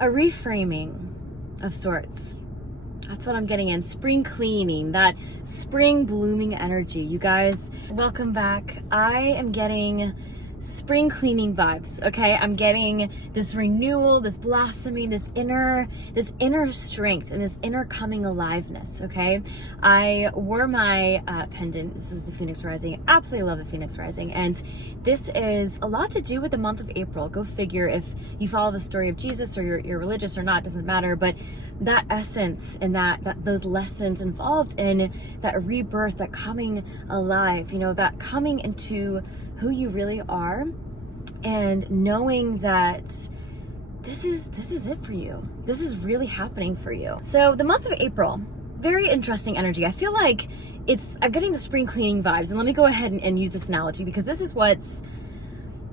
a reframing of sorts. That's what I'm getting in. Spring cleaning, that spring blooming energy. You guys, welcome back. I am getting spring cleaning vibes, okay? I'm getting this renewal, this blossoming, this inner strength and this inner coming aliveness, okay? I wore my pendant. This is the Phoenix Rising. Absolutely love the Phoenix Rising. And this is a lot to do with the month of April. Go figure, if you follow the story of Jesus or you're religious or not, doesn't matter. But that essence and that those lessons involved in that rebirth, that coming alive, you know, that coming into who you really are, and knowing that this is it for you. This is really happening for you. So the month of April, very interesting energy. I feel like I'm getting the spring cleaning vibes. And let me go ahead and use this analogy, because this is what's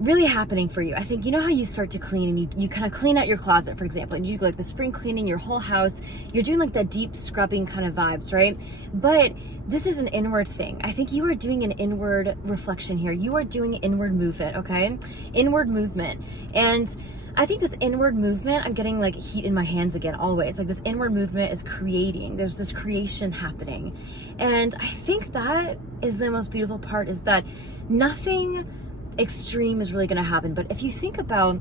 really happening for you. I think, you know how you start to clean and you kind of clean out your closet, for example, and you do like the spring cleaning your whole house. You're doing like that deep scrubbing kind of vibes, right? But this is an inward thing. I think you are doing an inward reflection here. You are doing inward movement, okay? Inward movement. And I think this inward movement, I'm getting like heat in my hands again, always. Like this inward movement is creating. There's this creation happening. And I think that is the most beautiful part, is that nothing extreme is really going to happen. But if you think about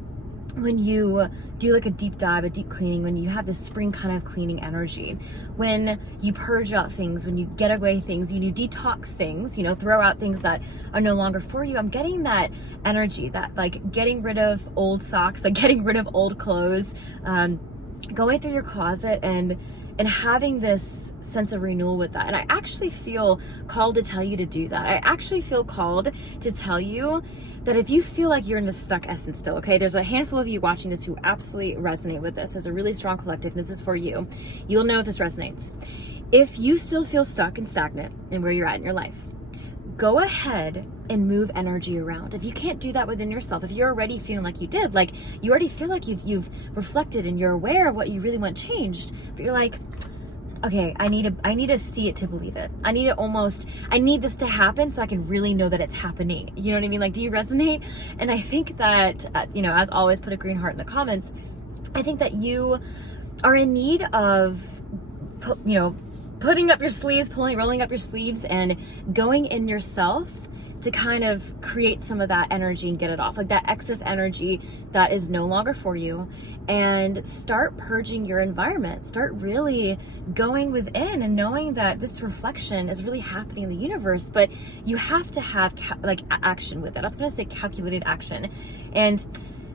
when you do like a deep dive, a deep cleaning, when you have this spring kind of cleaning energy, when you purge out things, when you get away things, you detox things, you know, throw out things that are no longer for you. I'm getting that energy, that like getting rid of old socks, like getting rid of old clothes, going through your closet and having this sense of renewal with that. And I actually feel called to tell you to do that. I actually feel called to tell you that if you feel like you're in a stuck essence still, okay, there's a handful of you watching this who absolutely resonate with this. As a really strong collective, and this is for you. You'll know if this resonates. If you still feel stuck and stagnant in where you're at in your life, go ahead and move energy around. If you can't do that within yourself, if you're already feeling like you did, like you already feel like you've reflected and you're aware of what you really want changed, but you're like, okay, I need to see it to believe it. I need this to happen so I can really know that it's happening. You know what I mean? Like, do you resonate? And I think that, you know, as always, put a green heart in the comments. I think that you are in need of, you know, putting up your sleeves, rolling up your sleeves and going in yourself to kind of create some of that energy and get it off, like that excess energy that is no longer for you, and start purging your environment. Start really going within and knowing that this reflection is really happening in the universe, but you have to have like action with it. I was going to say calculated action. And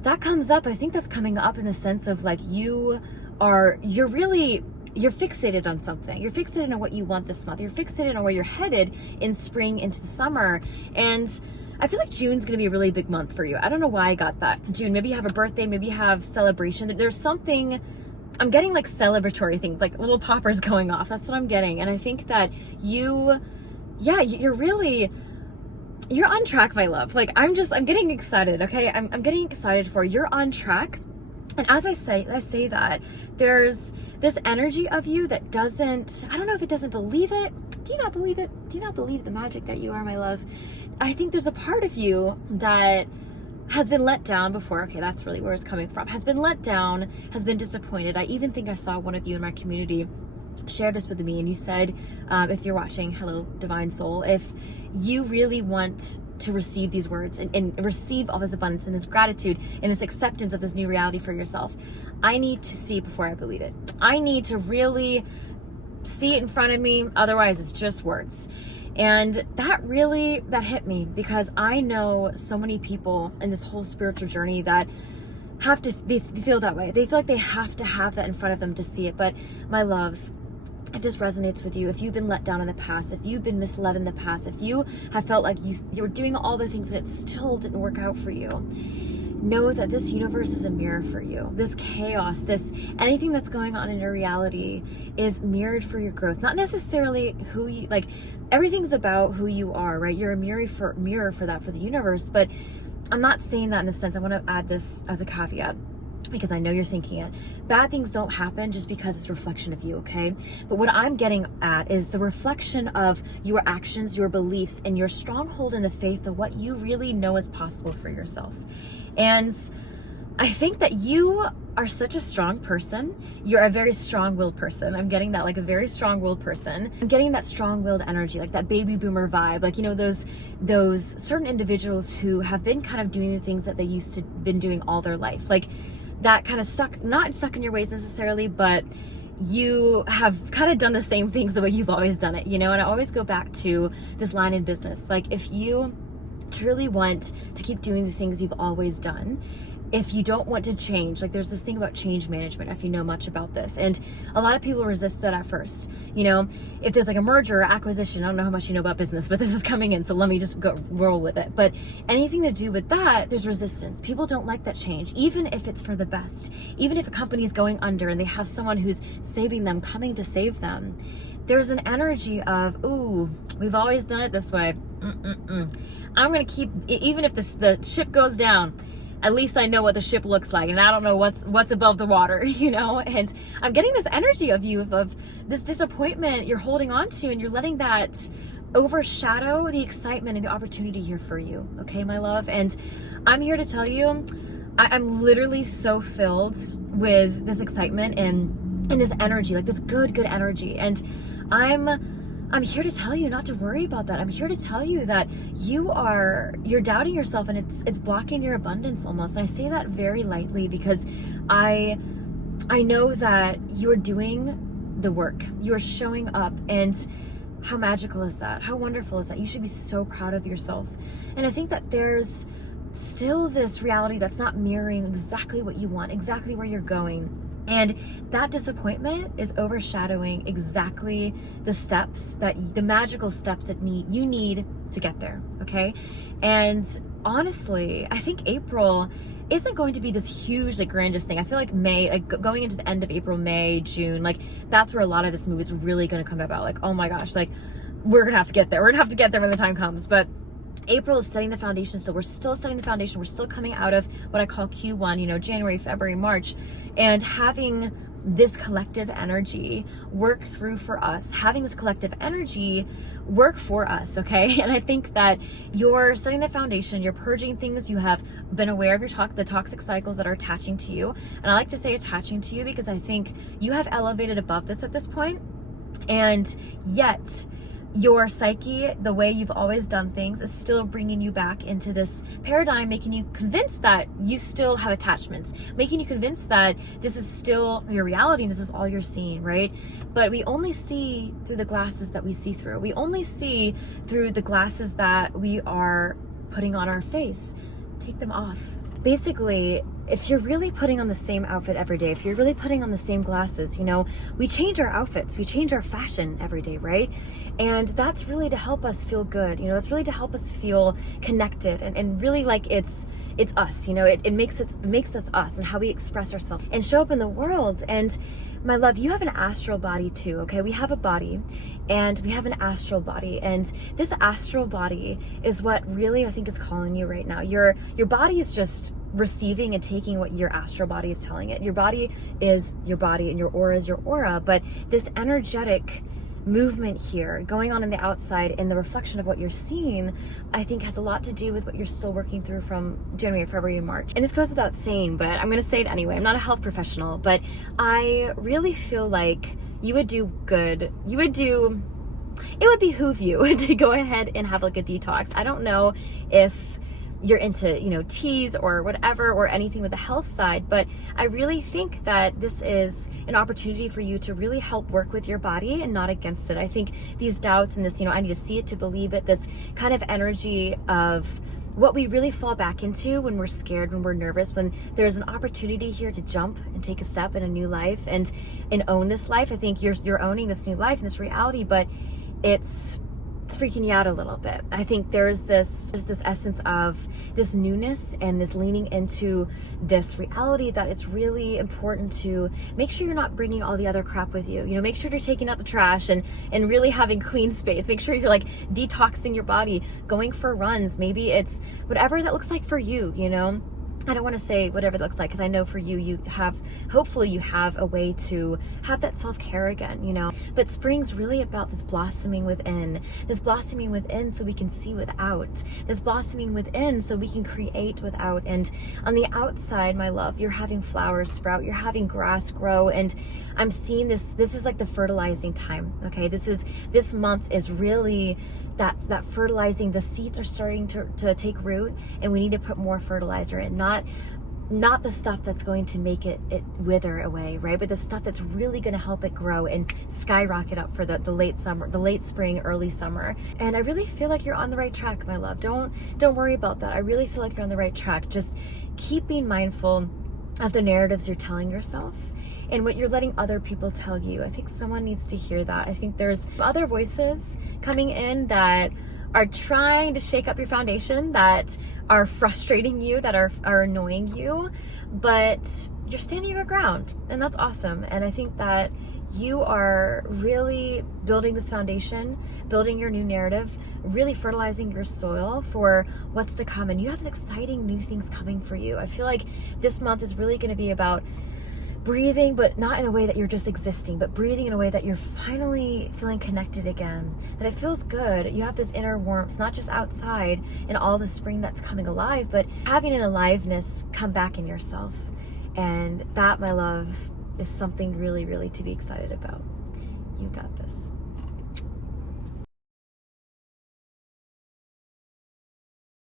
that comes up, I think that's coming up in the sense of like you're fixated on something. You're fixated on what you want this month. You're fixated on where you're headed in spring into the summer. And I feel like June's gonna be a really big month for you. I don't know why I got that. June, maybe you have a birthday, maybe you have celebration. There's something, I'm getting like celebratory things, like little poppers going off. That's what I'm getting. And I think that you're on track, my love. Like I'm getting excited, okay? I'm getting excited for you're on track. And as I say that, there's this energy of you that doesn't, I don't know if it doesn't believe it. Do you not believe it? Do you not believe the magic that you are, my love? I think there's a part of you that has been let down before. Okay, that's really where it's coming from. Has been let down, has been disappointed. I even think I saw one of you in my community share this with me, and you said, if you're watching, hello, divine soul, if you really want to receive these words and receive all this abundance and this gratitude and this acceptance of this new reality for yourself, I need to see it before I believe it. I need to really see it in front of me. Otherwise, it's just words. And that hit me, because I know so many people in this whole spiritual journey that they feel that way. They feel like they have to have that in front of them to see it. But my loves, if this resonates with you, if you've been let down in the past, if you've been misled in the past, if you have felt like you were doing all the things and it still didn't work out for you, know that this universe is a mirror for you. This chaos, anything that's going on in your reality is mirrored for your growth. Not necessarily everything's about who you are, right? You're a mirror for that, for the universe. But I'm not saying that in a sense. I want to add this as a caveat, because I know you're thinking it. Bad things don't happen just because it's a reflection of you, okay? But what I'm getting at is the reflection of your actions, your beliefs, and your stronghold in the faith of what you really know is possible for yourself. And I think that you are such a strong person. You're a very strong-willed person. I'm getting that, like a very strong-willed person. I'm getting that strong-willed energy, like that baby boomer vibe. Like, you know, those certain individuals who have been kind of doing the things that they used to been doing all their life. Like that kind of not stuck in your ways necessarily, but you have kind of done the same things the way you've always done it, you know? And I always go back to this line in business. Like if you truly want to keep doing the things you've always done, if you don't want to change, like there's this thing about change management, if you know much about this, and a lot of people resist that at first. You know, if there's like a merger or acquisition, I don't know how much you know about business, but this is coming in, so let me just go roll with it. But anything to do with that, there's resistance. People don't like that change, even if it's for the best. Even if a company is going under and they have someone who's saving them, coming to save them, there's an energy of, ooh, we've always done it this way. I'm gonna keep, even if the ship goes down, at least I know what the ship looks like, and I don't know what's above the water, you know? And I'm getting this energy of you, of this disappointment you're holding on to, and you're letting that overshadow the excitement and the opportunity here for you, okay, my love? And I'm here to tell you, I'm literally so filled with this excitement and this energy, like this good energy. And I'm here to tell you not to worry about that. I'm here to tell you that you're doubting yourself, and it's blocking your abundance almost. And I say that very lightly because I know that you're doing the work. You are showing up, and how magical is that? How wonderful is that? You should be so proud of yourself. And I think that there's still this reality that's not mirroring exactly what you want, exactly where you're going. And that disappointment is overshadowing exactly the magical steps that you need to get there, okay? And honestly, I think April isn't going to be this huge, like, grandiose thing. I feel like May, like going into the end of April, May, June, like that's where a lot of this movie is really going to come about. Like, oh my gosh, like we're going to have to get there. We're going to have to get there when the time comes. But April is setting the foundation still. We're still setting the foundation. We're still coming out of what I call Q1, you know, January, February, March, and having this collective energy work through for us, having this collective energy work for us, okay? And I think that you're setting the foundation, you're purging things, you have been aware of the toxic cycles that are attaching to you. And I like to say attaching to you because I think you have elevated above this at this point, and yet your psyche, the way you've always done things, is still bringing you back into this paradigm, making you convinced that you still have attachments, making you convinced that this is still your reality and this is all you're seeing, right? But we only see through the glasses that we see through. We only see through the glasses that we are putting on our face. Take them off. Basically, if you're really putting on the same outfit every day, if you're really putting on the same glasses, you know, we change our outfits, we change our fashion every day, right? And that's really to help us feel good, you know, that's really to help us feel connected and really like it's us, you know, it makes us us and how we express ourselves and show up in the world. And my love, you have an astral body too, okay? We have a body and we have an astral body, and this astral body is what really I think is calling you right now. Your body is just receiving and taking what your astral body is telling it. Your body is your body and your aura is your aura, but this energetic movement here going on in the outside and the reflection of what you're seeing, I think has a lot to do with what you're still working through from January, February, and March. And this goes without saying, but I'm going to say it anyway. I'm not a health professional, but I really feel like you would do good. It would behoove you to go ahead and have like a detox. I don't know if you're into, you know, teas or whatever, or anything with the health side, but I really think that this is an opportunity for you to really help work with your body and not against it. I think these doubts and this, you know, I need to see it to believe it, this kind of energy of what we really fall back into when we're scared, when we're nervous, when there's an opportunity here to jump and take a step in a new life and own this life. I think you're owning this new life and this reality, but it's freaking you out a little bit. I think there's this essence of this newness and this leaning into this reality that it's really important to make sure you're not bringing all the other crap with you. You know, make sure you're taking out the trash and really having clean space. Make sure you're like detoxing your body, going for runs. Maybe it's whatever that looks like for you, you know. I don't want to say whatever it looks like, because I know for you, hopefully you have a way to have that self-care again, you know. But spring's really about this blossoming within so we can see without, this blossoming within so we can create without. And on the outside, my love, you're having flowers sprout, you're having grass grow, and I'm seeing this is like the fertilizing time, okay? This month is really that fertilizing. The seeds are starting to take root, and we need to put more fertilizer in, not the stuff that's going to make it wither away, right? But the stuff that's really going to help it grow and skyrocket up for the late summer, the late spring, early summer. And I really feel like you're on the right track, my love. Don't worry about that. I really feel like you're on the right track. Just keep being mindful of the narratives you're telling yourself and what you're letting other people tell you. I think someone needs to hear that. I think there's other voices coming in that are trying to shake up your foundation, that are frustrating you, that are annoying you, but you're standing your ground, and that's awesome. And I think that you are really building this foundation, building your new narrative, really fertilizing your soil for what's to come. And you have exciting new things coming for you. I feel like this month is really going to be about breathing, but not in a way that you're just existing, but breathing in a way that you're finally feeling connected again, that it feels good. You have this inner warmth, not just outside in all the spring that's coming alive, but having an aliveness come back in yourself. And that, my love, is something really, really to be excited about. You got